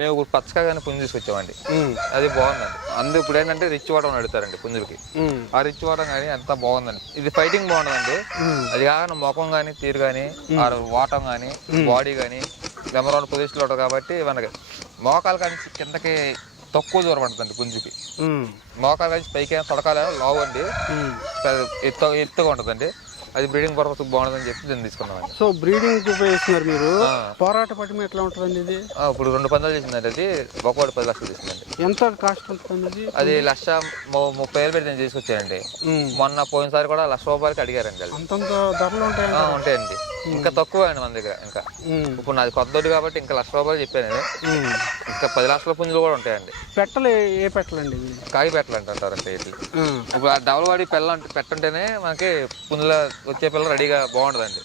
మేము ఇప్పుడు పచ్చకాగానే పుంజు తీసుకొచ్చామండి. అది బాగుందండి. అందరూ ఇప్పుడు ఏంటంటే రిచ్ వాటం అడుగుతారండి పుంజులకి. ఆ రిచ్ వాటం కానీ అంతా బాగుందండి. ఇది ఫైటింగ్ బాగుంటుందండి. అది కాకుండా ముఖం కానీ తీరు కానీ వాటం కానీ బాడీ కానీ నెంబర్ 1 పొజిషన్లో ఉంటుంది కాబట్టి మనకి మోకాలు కానీ కిందకి తక్కువ దూరం ఉంటుందండి పుంజుకి. మోకాలు కానీ పైకి తొడకాలు లావు అండి, ఎత్తుగా ఉంటుందండి. అది బ్రీడింగ్ పర్పస్ బాగుంటుందని చెప్పి దీన్ని తీసుకున్నామండి. సో బ్రీడింగ్ ఉపయోగిస్తున్నారు మీరు. పోరాట పటిమ ఎట్లా ఉంటుందండి ఇది? ఇప్పుడు 2 పందాలు చేసిందండి. అది ఒకటి 10 లక్షలు తీసుకుందండి. ఎంత కాస్ట్ ఉంటుంది అది 1,30,000 పెట్టి నేను తీసుకొచ్చానండి. మొన్న పోయినసారి కూడా ₹1,00,000 అడిగారండి. అంతంత ధరలు ఉంటాయండి. ఇంకా తక్కువ అండి మన దగ్గర. ఇంకా ఇప్పుడు నాది కొత్తది కాబట్టి ఇంకా ₹1,00,000 చెప్పాను. ఇంకా 10 లక్షల పుంజులు కూడా ఉంటాయండి. పెట్టలు ఏ పెట్టలండి? కాగి పెట్టలు అంటారండి. ఇప్పుడు డబల్ బాడీ పెట్టంటేనే మనకి పుంజుల వచ్చే పిల్లలు రెడీగా బాగుంటుందండి.